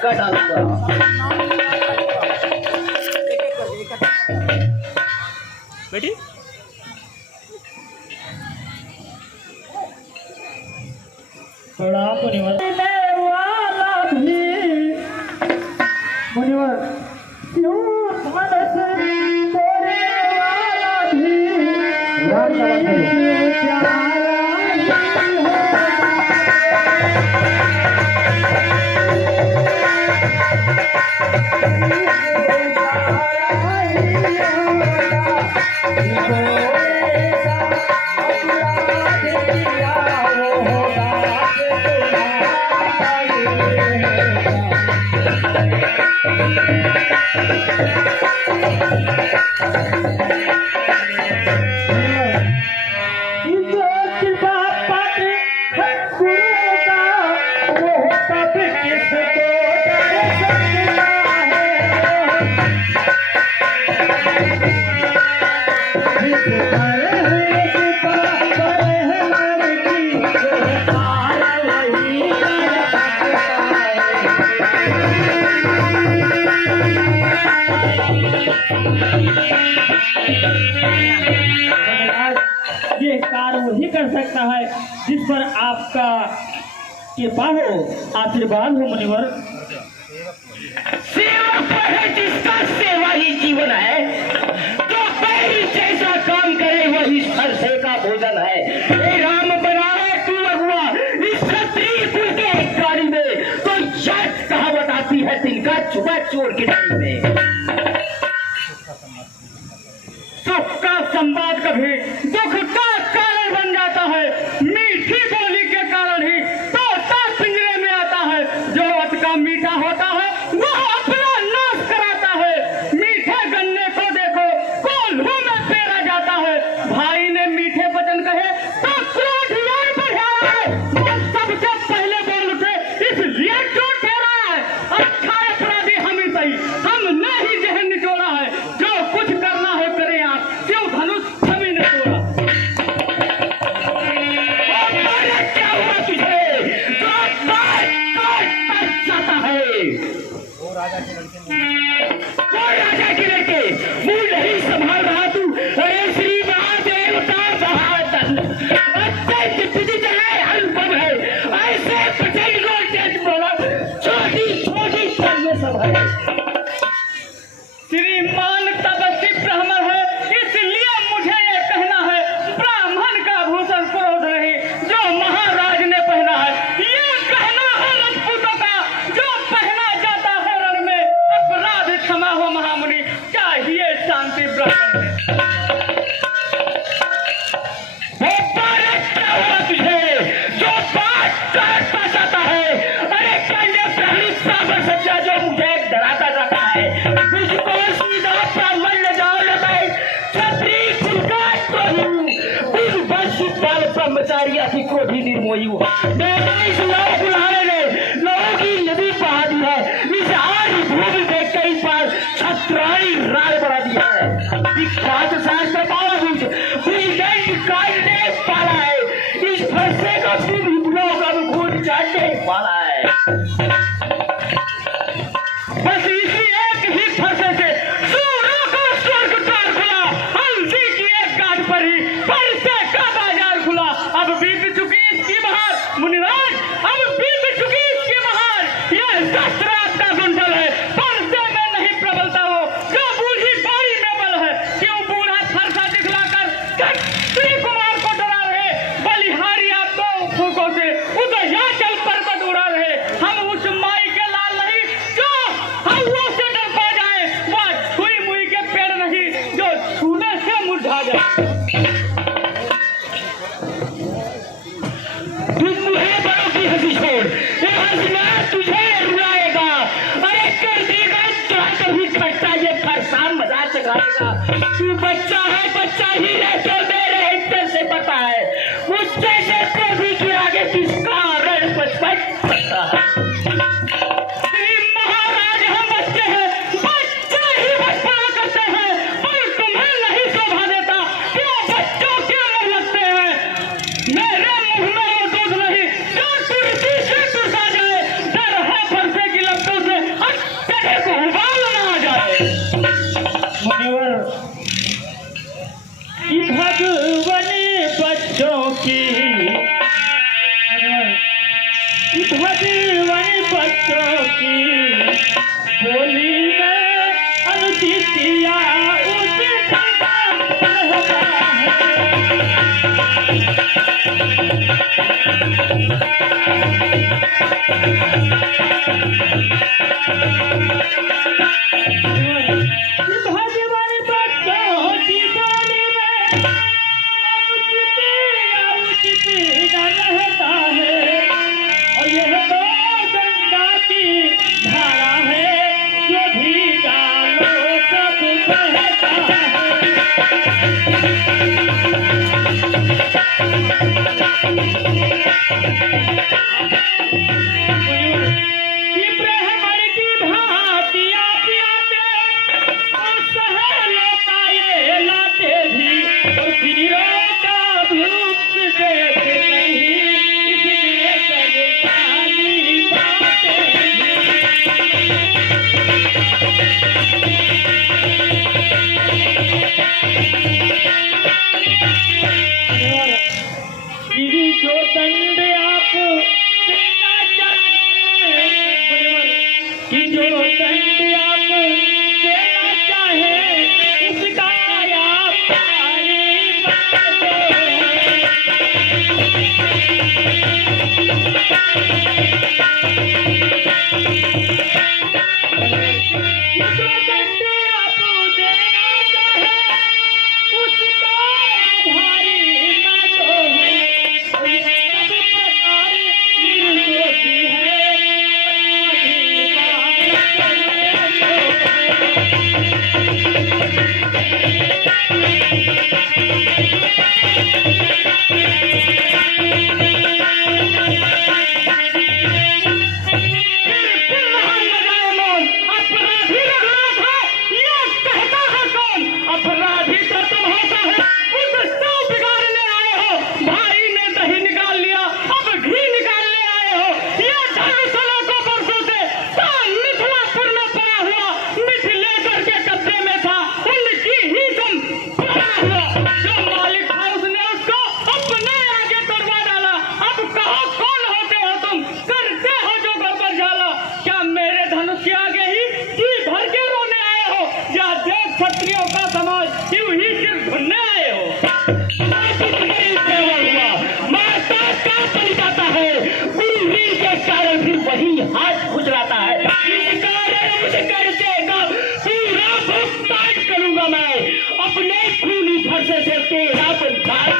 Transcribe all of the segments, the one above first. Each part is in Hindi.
झटका डालूंगा। बेटी थोड़ा मुनिवर वाला भी मुनिवर क्यों मन से तोड़ने वाला भी ये कार्य वही कर सकता है जिस पर आपका कृपा हो, आशीर्वाद हो मुनिवर। सेवक है जिसका सेवा ही जीवन है, जो पैर जैसा काम करे वही सरसे का भोजन है। हे राम बना है तू अगुआ इस क्षत्रिय कुल के गाड़ी में, तो यह कहावत आती है तिनका चुबा चोर की डाली में। सुख का संवाद कभी दुख का कारण बन जाता है, मीठी बोली के कारण ही तोता पिंजरे में आता है। जो अत का मीठा होता है वह अपना नाश कराता है। मीठे गन्ने को देखो कोल्हू में पेरा जाता है। भाई ने मीठे वचन कहे तो क्रोध और बढ़ा है, वो सबसे पहले बोल उठे इसलिए चोट ठहरा है। अच्छा अपराधी हम ही सही, हमने ही जहन निचोड़ा है। जो कुछ करना हो करें आप, क्यों धनुष सभी ने तोड़ा। क्या हुआ तुझे जो बात जाता है? वो राजा के लड़के मुंह नहीं संभाल रहा तू। अरे श्री महादेवता बहादुर अत्यंत विदित है, अनुभव है। ऐसे पटेल को जज बोला छोटी छोटी में सब है। श्रीमान तपस्वी ब्राह्मण है, इसलिए मुझे ये कहना है ब्राह्मण का भूषण क्रोध नहीं जो महाराज ने पहना है। ये कहना है राजपूतों का जो पहना जाता है रण में। अपराध क्षमा हो महामुनि, चाहिए शांति ब्राह्मण में। क्या हुआ तुझे जो बात काटता जाता है? अरे कन्या प्राणी सागर सच्चा जो मुझे डराता जाता है। मुझको सीधा प्रावल्य जाओ लगाए छत्री खुलका तो बुझ बस बाल ब्रह्मचारी अति क्रोधी निर्मोही हुआ। मैंने इस लाओ बुलाने ने लोगों की नदी बहा दी है। इस आर्य भूमि में कई बार छत्राई राय बढ़ा दिया है। विख्यात शास्त्र बावजूद काटने पाला है। इस फरसे का खून चाटने पाला है। बस इसी एक ही फरसे से सूरों का स्वर्ग द्वार खुला। हल्दी की एक गांठ पर ही फरसे का बाजार खुला। अब बीत चुकी इसकी बहार मुनिराज, अब बीत चुकी इसकी बहार। यह शस्त्रास्त्र का गुंडल है, फरसे में नहीं प्रबलता हो। जो बूढ़ी बारी में बल है, क्यों बूढ़ा फरसा दिखलाकर क्षत्रिय कुमार को डरा रहे। बलिहारी आप दो फूकों से उदयाचल पर्वत उड़ा रहे। हम उस माई के लाल नहीं जो हवा से डर पा जाए, वह छुई मुई के पेड़ नहीं जो छूने से मुरझा जाए। तुम मुझे बड़ों की हंसी छोड़, ये हंसना तुझे रुलाएगा। अरे कर देगा तो कभी खट्टा ये फरसान मजा चखाएगा। तू बच्चा है, बच्चा ही रह तो मेरे हिस्से से पता है। मुझसे से कभी के आगे किसका रण पछपट पड़ता है। महाराज हम बच्चे हैं, बच्चे ही बचपना करते हैं, पर तुम्हें नहीं शोभा देता। क्यों बच्चों के मुंह लगते हैं? मेरे मुंह में वो दूध नहीं जो तुलसी से तुरसा जाए। डर है फरसे की लपटों से, किसी का रहता है, और यह तो गंगा की धारा है, जो भी डालो सब बहता है। कि ब्राह्मण की भांति आप आते, और सहेलों का ये लाते भी, और पीरों का भूत देख कहीं इसने सरकारी बातें भी। जो दंड आप देना चाहे, कि जो दंड आप देना चाहे, उसका आप तारीफ करो। कि जो दंड आप देना चाहे, उसका भारी मत हो। सब प्रकार निर्दोषी है, अपराधी रघुनाथ है, ये कहता है कौन? अपराधी तो तुम होता है, उस सौ बिगाड़ने आए हो। भाई ने दही निकाल लिया, अब घी निकालने आए हो। ये धर्मशाला को बरसों से मिथिलापुर में पड़ा हुआ, मिथिलेश्वर के कब्जे में था, उनकी ही तुम पड़ा हुआ। जो मालिक था उसने उसको अपने आगे तोड़वा डाला। अब कहो कौन होते हो तुम, करते हो जो गड़बड़ झाला। क्या मेरे धनुष के आगे ही जी भर के रोने आए हो, या देश क्षत्रियों का समाज यूं ही सिर धुनने आए हो? माता का बन जाता है, गुरु ही के कारण फिर वही हाथ गुजराता है। इस कारण मुझे कर देगा, पूरा भुगतान करूंगा मैं, अपने खूनी फरसे से तेरा बंधार।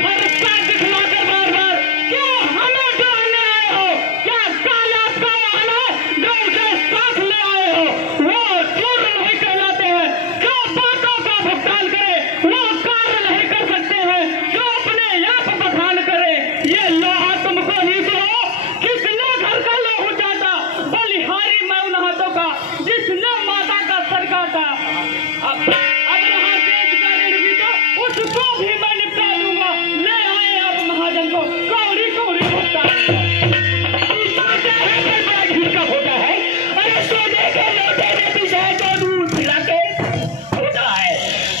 फरसा दिखलाकर बार बार क्यों हमें डराने आए हो? क्या काला आपका वाला जो उसे साथ ले आए हो, वो चोर नहीं कहलाते हैं? जो बातों का भुगतान करे वो कार्य नहीं कर सकते हैं, जो अपने आप बखान करे। ये लोहा तुमको ही तो हो, किसने घर का लोहू चाटा? बलिहारी मैं उन हाथों का जिसने माता का सर काटा। अब रहा देश का ऋण भी, तो उसको भी मैं निपटा दूंगा। ले आए आप महाजन को, कौड़ी कौड़ी भुगतान। सोचा है कोई बड़ा झूठ का होता है? अरे सोने के लोटे में पिसा है तो दूध पिला के होता है।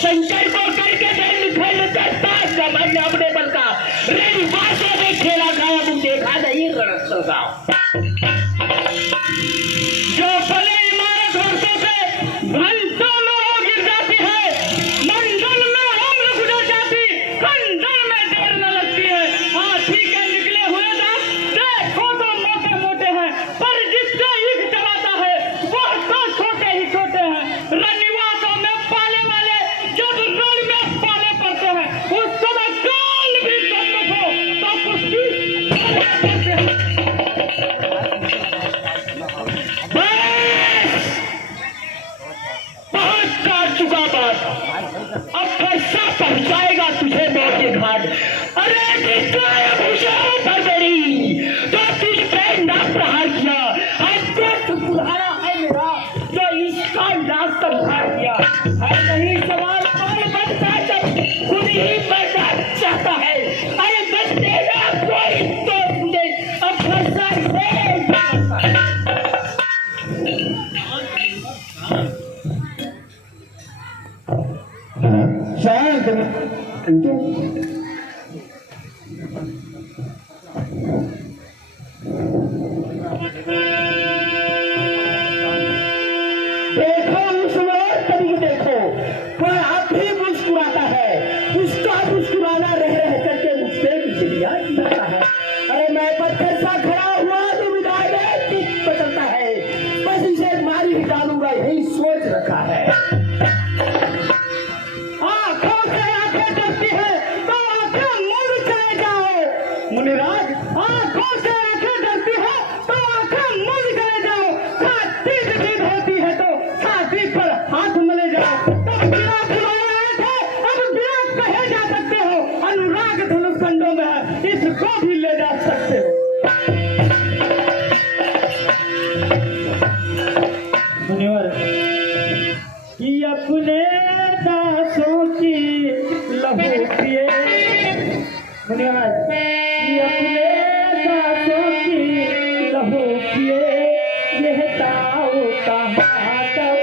संचय को करके दिन फैल करता समझ अपने बल का, रविवासों में खेला खाया तुम देखा नहीं रणस्थल का। जो भले इमारत वर्षों से घंटों में हो गिर जाती है, मंडल में उम्र गुजर जाती, खंडन में देर न लगती है। हाथी के निकले हुए दांत देखो तो मोटे मोटे हैं, पर जिससे ईख चलाता है वह तो छोटे ही छोटे हैं। रनिवासों में पाले वाले जब रण में पाले पड़ते हैं, उस समय काल भी सम्मुख हो तो कुश्ती करते हैं। बहुत काट चुका बात, अब कैसा पहुंचाएगा तुझे मौत के घाट। अरे किसका भूषण पर मेरी तो तुझ पे ना प्रहार किया, आज तो तुम्हारा है मेरा जो इसका नाश संहार किया है। नहीं सवाल कौन बनता जब खुद ही बनना चाहता है। अरे बन देगा कोई तो मुझे अब फंसा है। देखो उस ओर कभी देखो, कोई आप भी मुस्कुराता है, उसका मुस्कुराना रह रह करके मुझसे बिजलियां गिराता है। अरे मैं पत्थर सा खड़ा हुआ तो विदाई में चित बदलता है, बस इसे मारी ही डालूंगा यही सोच रखा है। आंखों से आंखें डरती है, खंडों में है, इसको भी ले जा सकते हो। मुनिवर कि अपने दासों की लहू पिए, मुनिवर कि अपने दासों की लहू पिए, यह ताऊ कहाँ तब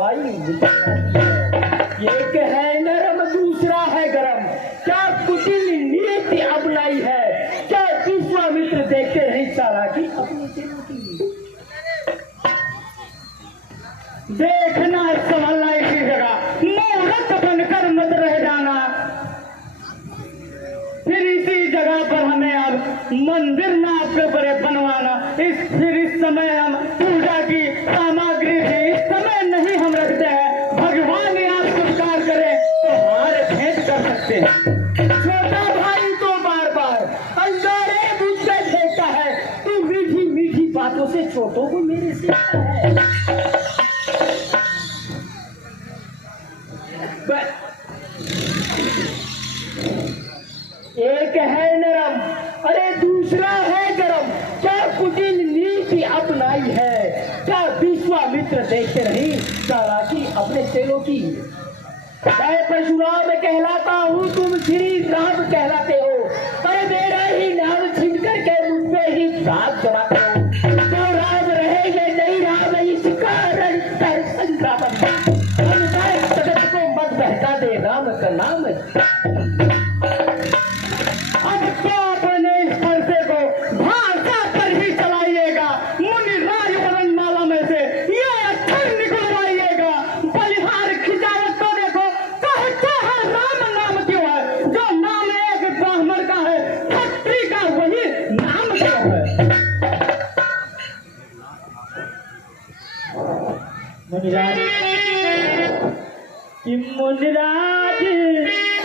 आएंगे। एक है नरम दूसरा है गरम, क्या कुटिल नीति अपनाई है, क्या विश्वामित्र देखते नहीं चालाकी अपनी की। देखना संभलना इसी जगह, मूर्ख बनकर मत रह जाना। फिर इसी जगह पर हमें अब मंदिर ना आपके बड़े बनवाना। फिर इस समय हम पूजा की सामग्री भी इस समय नहीं हम रखते हैं। भगवान ने आप स्वीकार करे तो हमारे भेंट कर सकते हैं। छोटा भाई तो बार बार अंगारे मुझसे फेंकता है, तू मीठी मीठी बातों से छोटों को मेरे से है। एक है नरम, अरे दूसरा है गरम, क्या कुटिल नीति अपनाई है, क्या विश्वामित्र देखते नहीं चालाकी अपने चेलों की। मैं परशुराम कहलाता हूँ, तुम श्री राम कहलाते हो। अरे मेरा ही नाम छीन करके मुझ पे ही दाग जमाते हो। तो राम रहेंगे नहीं राम, इसका जगत को मत बहका दे राम का नाम। मुनिराज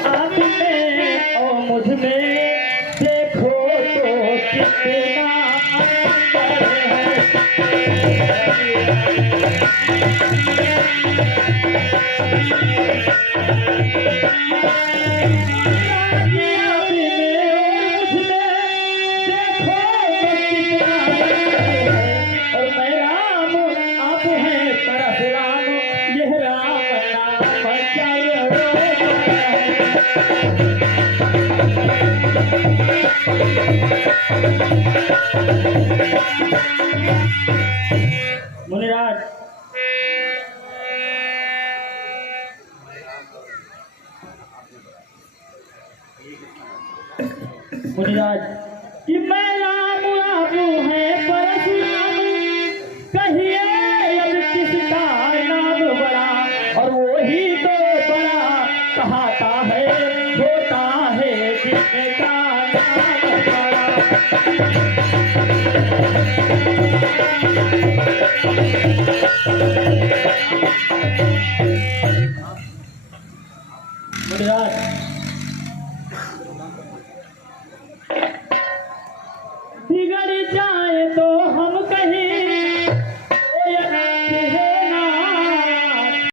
आपने मुझ में देखो तो कितना अंतर है। और मैं राम आप हैं परशुराम, यह राम नाम चल मुनिराज, मुनिराज कि मैं राम आप हैं परशुराम, कहिए अब किसका नाम बड़ा, और वही तो बड़ा कहता है, होता है जिसका नाम बड़ा। मुनिराज, बिगड़ जाए तो